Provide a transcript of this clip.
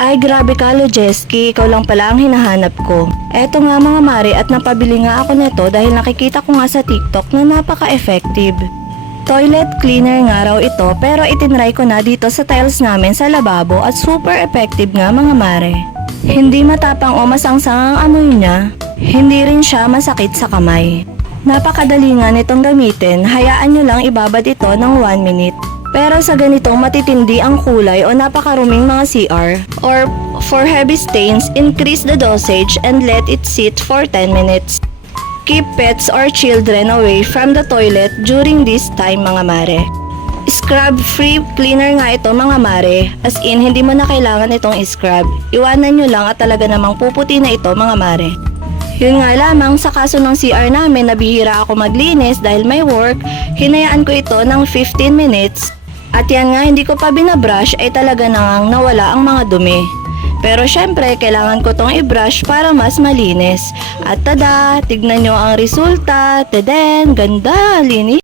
Ay grabe ka Lojeski, ikaw lang pala ang hinahanap ko. Eto nga mga mare at napabili nga ako nito dahil nakikita ko nga sa TikTok na napaka-effective. Toilet cleaner nga raw ito pero itinry ko na dito sa tiles namin sa lababo at super effective nga mga mare. Hindi matapang o masangsang ang amoy niya, hindi rin siya masakit sa kamay. Napakadali nga nitong gamitin, hayaan nyo lang ibabad ito ng 1 minute. Pero sa ganitong matitindi ang kulay o napakaruming mga CR or for heavy stains, increase the dosage and let it sit for 10 minutes. Keep pets or children away from the toilet during this time mga mare. Scrub-free cleaner nga ito mga mare, as in hindi mo na kailangan itong scrub. Iwanan nyo lang at talaga namang puputi na ito mga mare. Yun nga lamang sa kaso ng CR namin na bihira ako maglinis dahil may work, hinayaan ko ito ng 15 minutes. At yan nga hindi ko pa binabrush ay talaga nang nawala ang mga dumi. Pero syempre kailangan ko tong i-brush para mas malinis. At tada, tignan nyo ang resulta. Teden, ganda, linis.